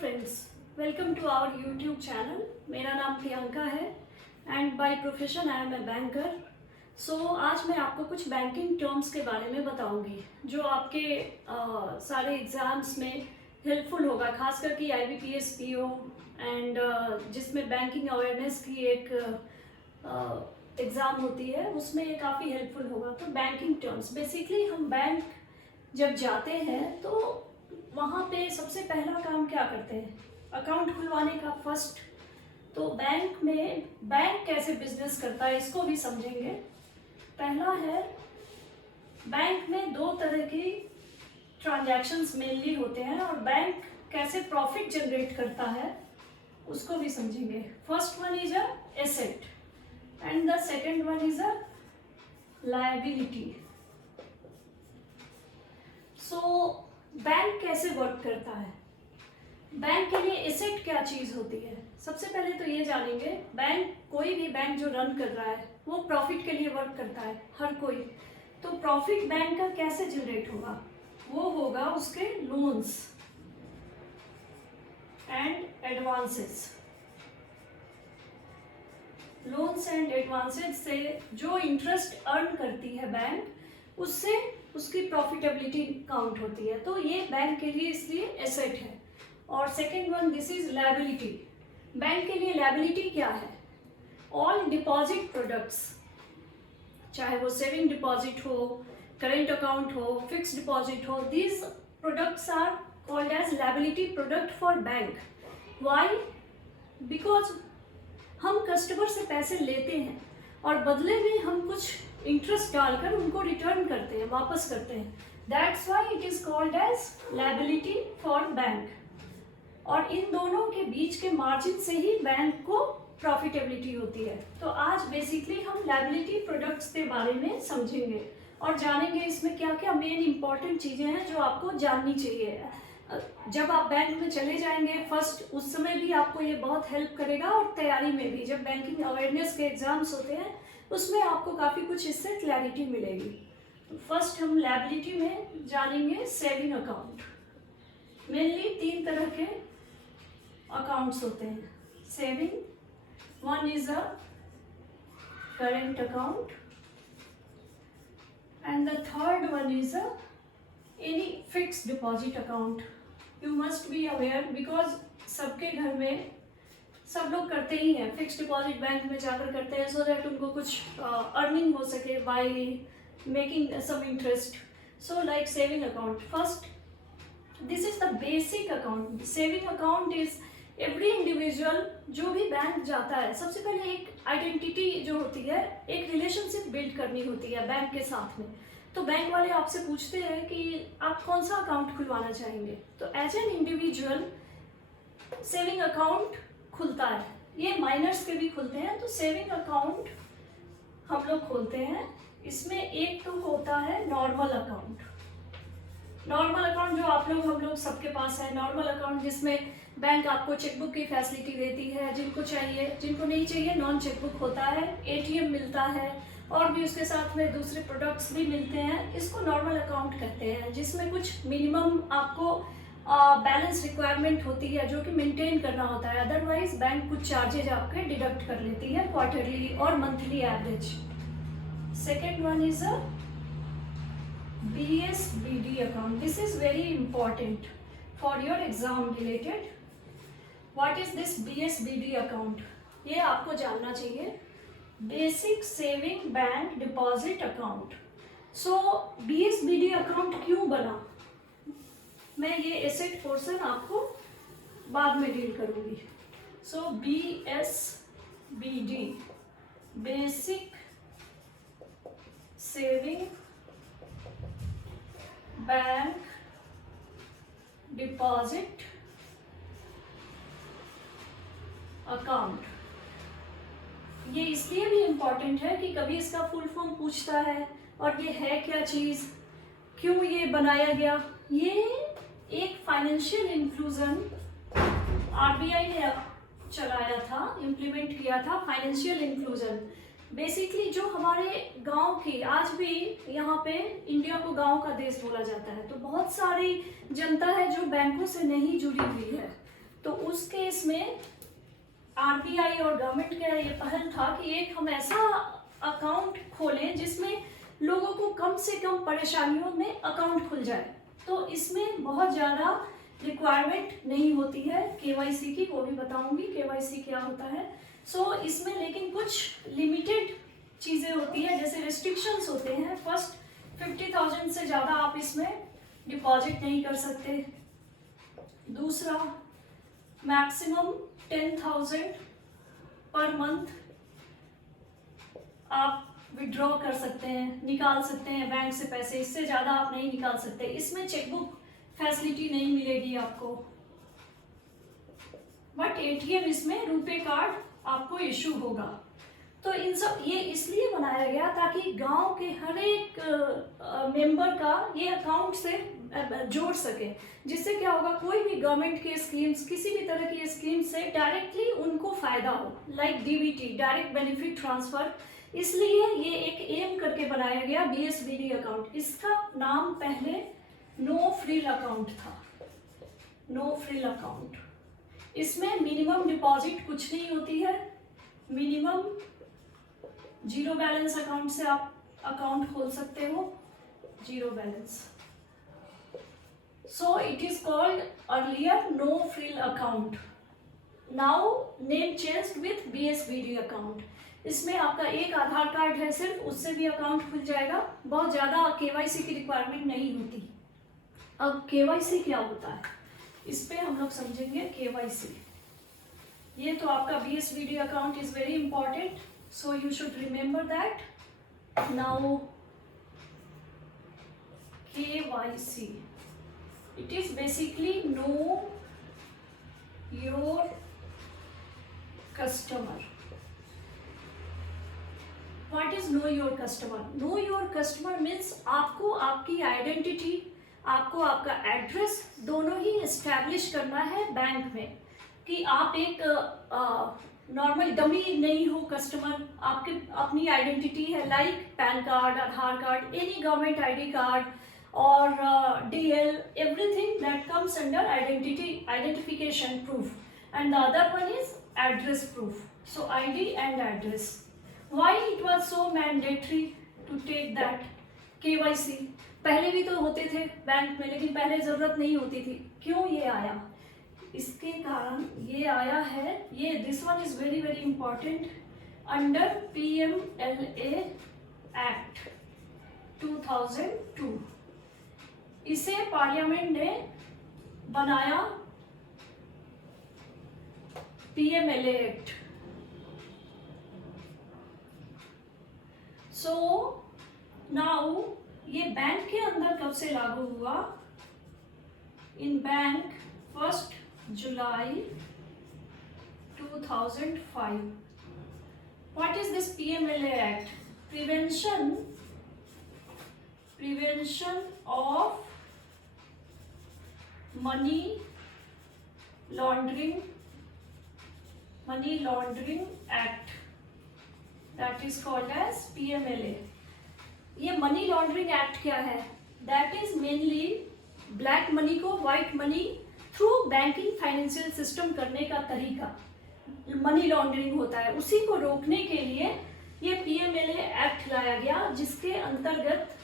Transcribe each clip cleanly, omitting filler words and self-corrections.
Friends, welcome to our YouTube channel. मेरा नाम प्रियंका है and by profession I am a banker. So आज मैं आपको कुछ बैंकिंग टर्म्स के बारे में बताऊंगी जो आपके सारे एग्ज़ाम्स में हेल्पफुल होगा, खास करके IBPS PO एंड जिसमें बैंकिंग अवेयरनेस की एक एग्ज़ाम होती है, उसमें ये काफ़ी हेल्पफुल होगा। तो बैंकिंग टर्म्स, बेसिकली हम बैंक जब जाते हैं तो वहाँ पे सबसे पहला काम क्या करते हैं? अकाउंट खुलवाने का फर्स्ट। तो बैंक में बैंक कैसे बिजनेस करता है इसको भी समझेंगे। पहला है, बैंक में दो तरह की ट्रांजैक्शंस मेनली होते हैं और बैंक कैसे प्रॉफिट जनरेट करता है उसको भी समझेंगे। First one is a asset and the second one is a liability. So bank कैसे वर्क करता है? बैंक के लिए एसेट क्या चीज होती है? सबसे पहले तो ये जानेंगे, बैंक, कोई भी बैंक जो रन कर रहा है वो प्रॉफिट के लिए वर्क करता है, हर कोई। तो प्रॉफिट बैंक का कैसे जनरेट होगा? वो होगा उसके loans and advances. Loans and advances से जो इंटरेस्ट अर्न करती है बैंक, उससे उसकी प्रॉफिटेबिलिटी काउंट होती है। तो ये बैंक के लिए इसलिए एसेट है। और second one, this is liability. Bank के लिए लायबिलिटी क्या है? ऑल डिपॉजिट प्रोडक्ट्स, चाहे वो सेविंग डिपॉजिट हो, करेंट अकाउंट हो, फिक्स्ड डिपॉजिट हो, these products are called as liability product for bank. Why? Because हम कस्टमर से पैसे लेते हैं और बदले में हम कुछ इंटरेस्ट डालकर उनको रिटर्न करते हैं, वापस करते हैं। That's why it is called as liability for bank. और इन दोनों के बीच के मार्जिन से ही बैंक को प्रॉफिटेबिलिटी होती है। तो आज बेसिकली हम लायबिलिटी प्रोडक्ट्स के बारे में समझेंगे और जानेंगे इसमें क्या क्या मेन इंपॉर्टेंट चीज़ें हैं जो आपको जाननी चाहिए। जब आप बैंक में चले जाएंगे फर्स्ट, उस समय भी आपको ये बहुत हेल्प करेगा और तैयारी में भी, जब बैंकिंग अवेयरनेस के एग्जाम्स होते हैं उसमें आपको काफ़ी कुछ इससे क्लैरिटी मिलेगी। तो फर्स्ट हम लायबिलिटी में जानेंगे सेविंग अकाउंट। मेनली तीन तरह के अकाउंट्स होते हैं saving. One is a current account and the third one is a any fixed deposit account. You must be aware because सबके घर में सब लोग करते ही हैं, फिक्स डिपॉजिट बैंक में जाकर करते हैं सो दैट उनको कुछ अर्निंग हो सके by making some interest. So like saving account, first this is the basic account. Saving account is every individual जो भी बैंक जाता है, सबसे पहले एक आइडेंटिटी जो होती है, एक रिलेशनशिप बिल्ड करनी होती है बैंक के साथ में। तो बैंक वाले आपसे पूछते हैं कि आप कौन सा अकाउंट खुलवाना चाहेंगे। तो as an individual saving account खुलता है। ये माइनर्स के भी खुलते हैं। तो सेविंग अकाउंट हम लोग खोलते हैं। इसमें एक तो होता है नॉर्मल अकाउंट। नॉर्मल अकाउंट जो आप लोग, हम लोग सबके पास है नॉर्मल अकाउंट, जिसमें बैंक आपको चेकबुक की फैसिलिटी देती है, जिनको चाहिए, जिनको नहीं चाहिए नॉन चेकबुक होता है, ATM मिलता है और भी उसके साथ में दूसरे प्रोडक्ट्स भी मिलते हैं। इसको नॉर्मल अकाउंट कहते हैं, जिसमें कुछ मिनिमम आपको बैलेंस रिक्वायरमेंट होती है जो कि मेंटेन करना होता है। अदरवाइज बैंक कुछ चार्जेज आपके डिडक्ट कर लेती है क्वार्टरली और monthly average. Second one is a BSBD account. This is very important for your exam related. What is this BSBD account? ये आपको जानना चाहिए। Basic saving bank deposit account. So BSBD account क्यों बना, मैं ये एसेट पोर्शन आपको बाद में डील करूंगी। सो BSBD, basic saving bank deposit account. ये इसलिए भी इम्पॉर्टेंट है कि कभी इसका फुल फॉर्म पूछता है और ये है क्या चीज़, क्यों ये बनाया गया। ये एक फाइनेंशियल इंक्लूजन RBI ने चलाया था, इम्प्लीमेंट किया था फाइनेंशियल इंक्लूजन। बेसिकली जो हमारे गांव की, आज भी यहाँ पे इंडिया को गांव का देश बोला जाता है, तो बहुत सारी जनता है जो बैंकों से नहीं जुड़ी हुई है। तो उस केस में आरबीआई और गवर्नमेंट का ये पहल था कि एक हम ऐसा अकाउंट खोलें जिसमें लोगों को कम से कम परेशानियों में अकाउंट खुल जाए। तो इसमें बहुत ज़्यादा रिक्वायरमेंट नहीं होती है केवाईसी की, वो भी बताऊंगी केवाईसी क्या होता है। सो इसमें लेकिन कुछ लिमिटेड चीज़ें होती है, जैसे रिस्ट्रिक्शंस होते हैं। फर्स्ट 50,000 से ज़्यादा आप इसमें डिपॉजिट नहीं कर सकते। दूसरा, मैक्सिमम 10,000 पर मंथ आप विड्रॉ कर सकते हैं, निकाल सकते हैं बैंक से पैसे, इससे ज़्यादा आप नहीं निकाल सकते। इसमें चेकबुक फैसिलिटी नहीं मिलेगी आपको, बट एटीएम इसमें रुपे कार्ड आपको इशू होगा। तो इन सब ये इसलिए बनाया गया ताकि गांव के हर एक मेंबर का ये अकाउंट से जोड़ सके, जिससे क्या होगा, कोई भी गवर्नमेंट के स्कीम्स, किसी भी तरह की स्कीम से डायरेक्टली उनको फायदा हो, like DBT, direct benefit transfer. इसलिए ये एक एम करके बनाया गया बीएसबीडी अकाउंट। इसका नाम पहले नो फ्रिल अकाउंट था, नो फ्रिल अकाउंट। इसमें मिनिमम डिपॉजिट कुछ नहीं होती है, मिनिमम 0 बैलेंस अकाउंट से आप अकाउंट खोल सकते हो, 0 balance. So it is called earlier no frill account, now name changed with BSBD account. इसमें आपका एक आधार कार्ड है सिर्फ, उससे भी अकाउंट खुल जाएगा, बहुत ज़्यादा केवाईसी की रिक्वायरमेंट नहीं होती। अब केवाईसी क्या होता है, इस पे हम लोग समझेंगे केवाईसी। ये तो आपका BSBD account is very important, so you should remember that. Now KYC, it is basically know your customer. What is know your customer? Know your customer means आपको आपकी आइडेंटिटी, आपको आपका एड्रेस दोनों ही एस्टैब्लिश करना है bank में, कि आप एक नॉर्मल डमी नहीं हो कस्टमर। आपके अपनी आइडेंटिटी है, like PAN card, Aadhaar card, any government ID card और DL, everything that comes under identification proof, and the other one is address proof. So ID and address. Why it was so mandatory to take that KYC? पहले भी तो होते थे bank में, लेकिन पहले जरूरत नहीं होती थी। क्यों ये आया? इसके कारण ये आया है, ये this one is very very important, under PMLA act 2002। इसे पार्लियामेंट ने बनाया, PMLA एक्ट। सो नाउ ये बैंक के अंदर कब से लागू हुआ? इन bank 1 July 2005. What is this PMLA Act? Prevention of money laundering Act, that is called as PMLA. ये मनी लॉन्ड्रिंग एक्ट क्या है? That is mainly black money को white money through banking financial system करने का तरीका money laundering होता है। उसी को रोकने के लिए ये PMLA एक्ट लाया गया, जिसके अंतर्गत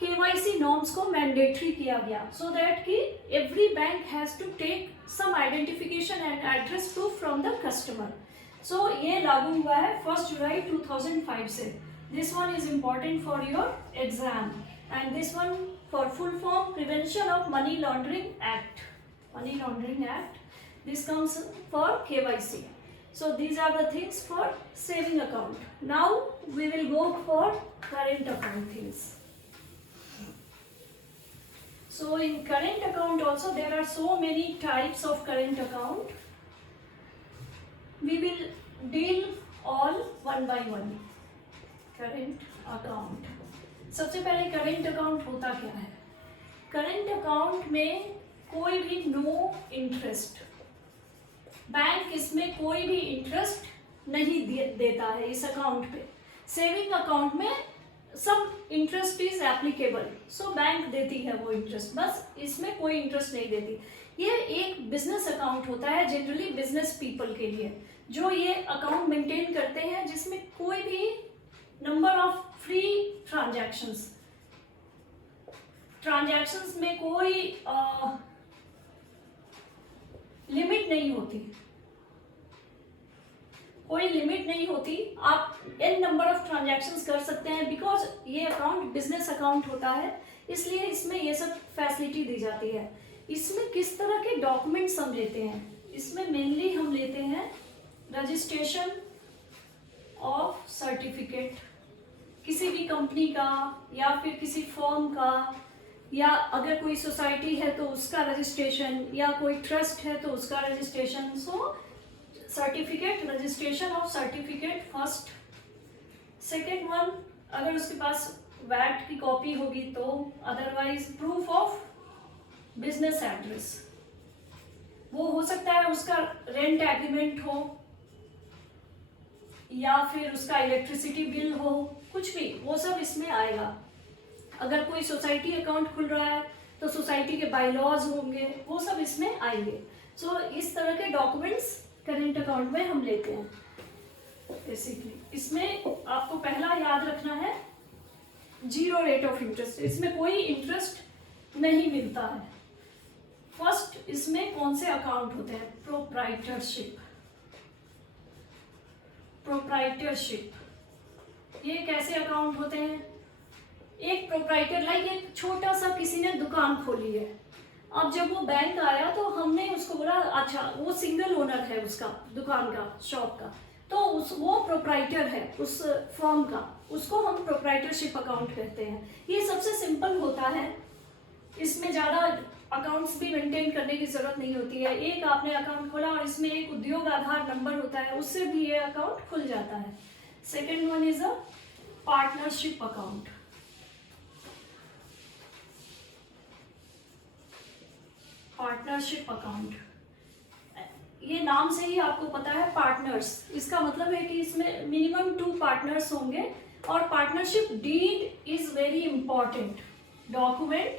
KYC नॉर्म्स को मैंडेटरी किया गया, सो दैट कि every bank has to take some identification and address proof from the customer. So ये लागू हुआ है 1 जुलाई 2005 से। This one is important for your exam, and this one for full form Prevention of Money Laundering Act. Money Laundering Act. This comes for KYC. So these are the things for saving account. Now we will go for current account things. So in current account also there are so many types of current account. We will deal all one by one. Current account. सबसे पहले current account होता क्या है? Current account में कोई भी no interest, bank इसमें कोई भी इंटरेस्ट नहीं देता है इस अकाउंट पे। सेविंग अकाउंट में सब interest is applicable, so bank देती है वो इंटरेस्ट, बस इसमें कोई इंटरेस्ट नहीं देती। ये एक बिजनेस अकाउंट होता है जनरली बिजनेस पीपल के लिए, जो ये अकाउंट मेंटेन करते हैं जिसमें कोई भी नंबर ऑफ फ्री ट्रांजैक्शंस में कोई लिमिट नहीं होती, कोई लिमिट नहीं होती, आप n नंबर ऑफ ट्रांजैक्शंस कर सकते हैं। बिकॉज ये अकाउंट बिजनेस अकाउंट होता है, इसलिए इसमें ये सब फैसिलिटी दी जाती है। इसमें किस तरह के डॉक्यूमेंट्स हम लेते हैं, इसमें मेनली हम लेते हैं रजिस्ट्रेशन ऑफ सर्टिफिकेट किसी भी कंपनी का या फिर किसी फर्म का, या अगर कोई सोसाइटी है तो उसका रजिस्ट्रेशन, या कोई ट्रस्ट है तो उसका registration. So certificate, registration of certificate first. Second one, अगर उसके पास वैट की कॉपी होगी तो, otherwise proof of business address, वो हो सकता है उसका रेंट एग्रीमेंट हो या फिर उसका इलेक्ट्रिसिटी बिल हो, कुछ भी, वो सब इसमें आएगा। अगर कोई सोसाइटी अकाउंट खुल रहा है तो सोसाइटी के बायलॉज होंगे, वो सब इसमें आएंगे। सो इस तरह के डॉक्यूमेंट्स करेंट अकाउंट में हम लेते हैं बेसिकली। इसमें आपको पहला याद रखना है जीरो रेट ऑफ इंटरेस्ट, इसमें कोई इंटरेस्ट नहीं मिलता है। फर्स्ट इसमें कौन से अकाउंट होते हैं, प्रोप्राइटरशिप। ये कैसे अकाउंट होते हैं, एक प्रोप्राइटर लाइक एक छोटा सा किसी ने दुकान खोली है, अब जब वो बैंक आया तो हमने उसको बोला अच्छा वो सिंगल ओनर है उसका दुकान का, शॉप का, तो वो प्रोप्राइटर है उस फर्म का, उसको हम प्रोप्राइटरशिप अकाउंट कहते हैं। ये सबसे सिंपल होता है, इसमें ज़्यादा अकाउंट्स भी मेंटेन करने की जरूरत नहीं होती है। एक आपने अकाउंट खोला और इसमें एक उद्योग आधार नंबर होता है, उससे भी ये अकाउंट खुल जाता है। Second one is a partnership account. Partnership account, ये नाम से ही आपको पता है पार्टनर्स, इसका मतलब है कि इसमें मिनिमम 2 पार्टनर्स होंगे। और partnership deed is very important document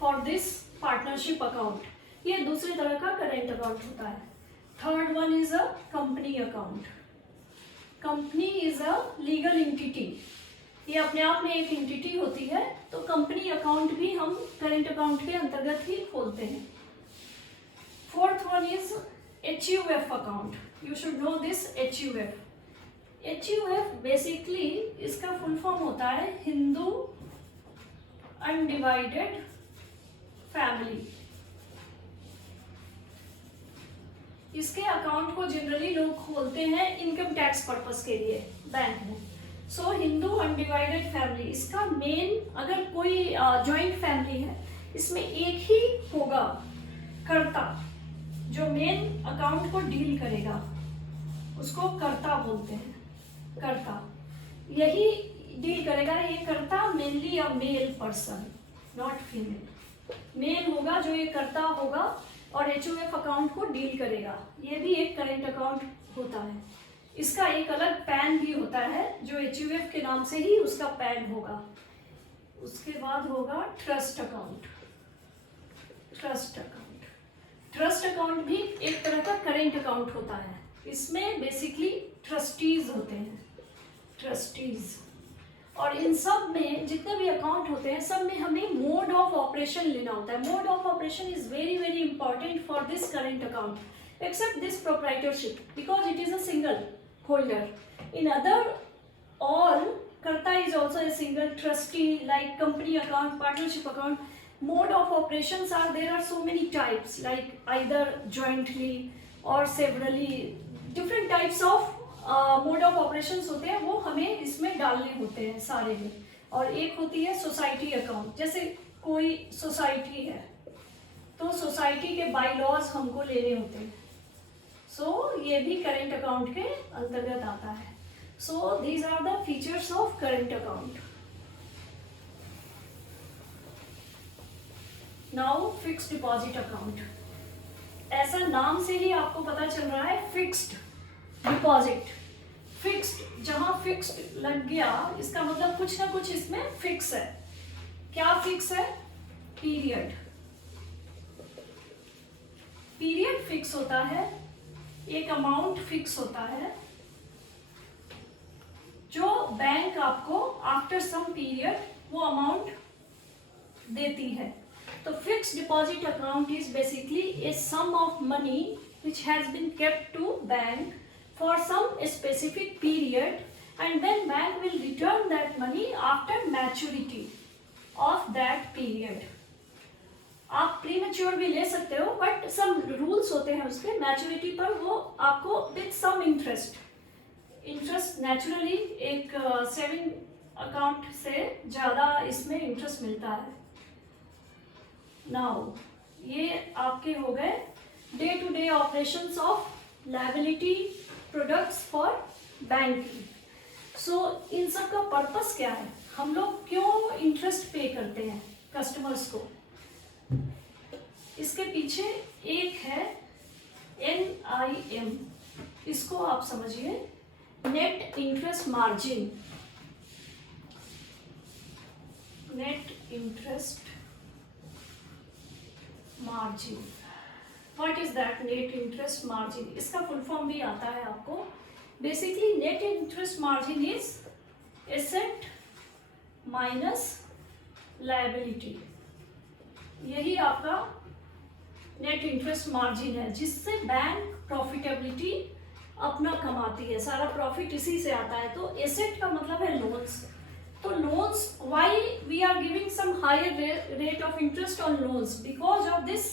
for this partnership account. ये दूसरी तरह का करेंट अकाउंट होता है। Third one is a company account. Company is a legal entity, ये अपने आप में एक एंटिटी होती है, तो कंपनी अकाउंट भी हम करेंट अकाउंट के अंतर्गत ही खोलते हैं। Fourth one is HUF account, you should know this HUF। HUF basically इसका फुल फॉर्म होता है हिंदू अनडिवाइडेड फैमिली। इसके अकाउंट को जनरली लोग खोलते हैं इनकम टैक्स पर्पस के लिए बैंक में। सो हिंदू अनडिवाइडेड फैमिली, इसका मेन, अगर कोई जॉइंट फैमिली है इसमें एक ही होगा कर्ता, जो मेन अकाउंट को डील करेगा, उसको कर्ता बोलते हैं। कर्ता यही डील करेगा, ये karta mainly a male person not female, male होगा जो ये कर्ता होगा और HUF अकाउंट को डील करेगा। ये भी एक करेंट अकाउंट होता है। इसका एक अलग पैन भी होता है जो HUF के नाम से ही उसका पैन होगा। उसके बाद होगा ट्रस्ट अकाउंट। ट्रस्ट अकाउंट भी एक तरह का करेंट अकाउंट होता है। इसमें बेसिकली ट्रस्टीज होते हैं, ट्रस्टीज। और इन सब में जितने भी अकाउंट होते हैं सब में हमें मोड ऑफ ऑपरेशन लेना होता है। Mode of operation is very very important for this current account except this proprietorship because it is a single holder. In other all, karta is also a single trustee like company account, partnership account. Mode of operations are, there are so many types like either jointly or severally, different types of mode of operations होते हैं, वो हमें इसमें डालने होते हैं सारे में। और एक होती है सोसाइटी अकाउंट, जैसे कोई सोसाइटी है तो सोसाइटी के बाईलॉज हमको लेने होते हैं। सो ये भी करेंट अकाउंट के अंतर्गत आता है। So these are the features of current account. Now fixed deposit account, ऐसा नाम से ही आपको पता चल रहा है फिक्स्ड डिपॉजिट। फिक्स्ड, जहां फिक्स्ड लग गया इसका मतलब कुछ ना कुछ इसमें फिक्स है। क्या फिक्स है? पीरियड। पीरियड फिक्स होता है, एक अमाउंट फिक्स होता है जो बैंक आपको आफ्टर सम पीरियड वो अमाउंट देती है। तो fixed deposit account is basically a sum of money which has been kept to bank for some specific period, and then bank will return that money after maturity of that period. आप pre mature भी ले सकते हो, but some rules होते हैं उसके। Maturity पर वो आपको विथ सम इंटरेस्ट नेचुरली एक सेविंग अकाउंट से ज़्यादा इसमें इंटरेस्ट मिलता है। नाउ ये आपके हो गए day to day operations of liability products for banking. So इन सब का पर्पस क्या है, हम लोग क्यों इंटरेस्ट पे करते हैं कस्टमर्स को? इसके पीछे एक है NIM, इसको आप समझिए, net interest margin. Net interest margin, what is that net interest margin? इसका फुल फॉर्म भी आता है आपको। Basically net interest margin is asset minus liability. यही आपका नेट इंटरेस्ट मार्जिन है, जिससे बैंक प्रॉफिटेबिलिटी अपना कमाती है। सारा प्रॉफिट इसी से आता है। तो एसेट का मतलब है लोन्स। तो loans, why we are giving some higher rate of interest on loans? Because of this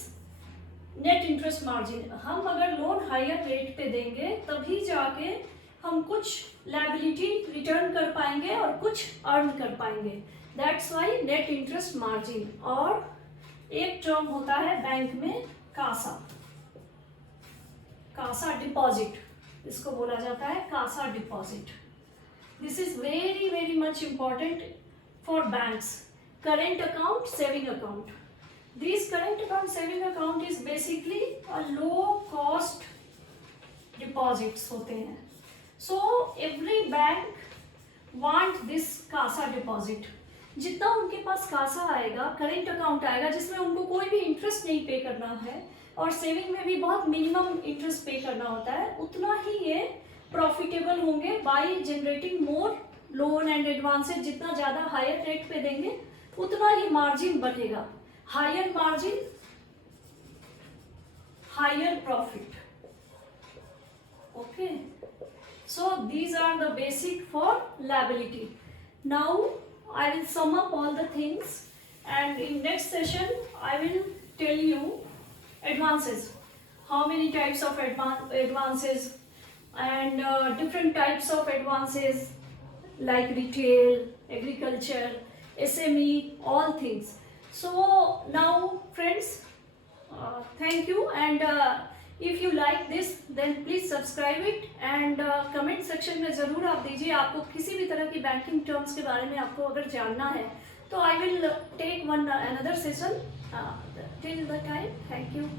net interest margin. हम अगर लोन हायर रेट पे देंगे तभी जाके हम कुछ लायबिलिटी रिटर्न कर पाएंगे और कुछ अर्न कर पाएंगे। That's why net interest margin. और एक टर्म होता है बैंक में कासा, कासा डिपॉजिट, इसको बोला जाता है Kasa deposit. This is very very much important for banks. Current account, saving account. These current account, saving account is basically a low cost deposits होते हैं। So every bank want this CASA deposit। जितना उनके पास कासा आएगा, current account आएगा जिसमें उनको कोई भी इंटरेस्ट नहीं पे करना है और सेविंग में भी बहुत मिनिमम इंटरेस्ट पे करना होता है, उतना ही ये प्रॉफिटेबल होंगे by generating more loan and advances. जितना ज़्यादा हायर रेट पे देंगे उतना ही मार्जिन बढ़ेगा। Higher margin, higher profit. Okay, so these are the basic for liability. Now I will sum up all the things, and in next session I will tell you advances, how many types of advances, and different types of advances like retail, agriculture, SME, all things. So now friends, thank you, and if you like this then please subscribe it, and comment section में ज़रूर आप दीजिए आपको किसी भी तरह की banking terms के बारे में आपको अगर जानना है तो I will take one another session till the time. Thank you.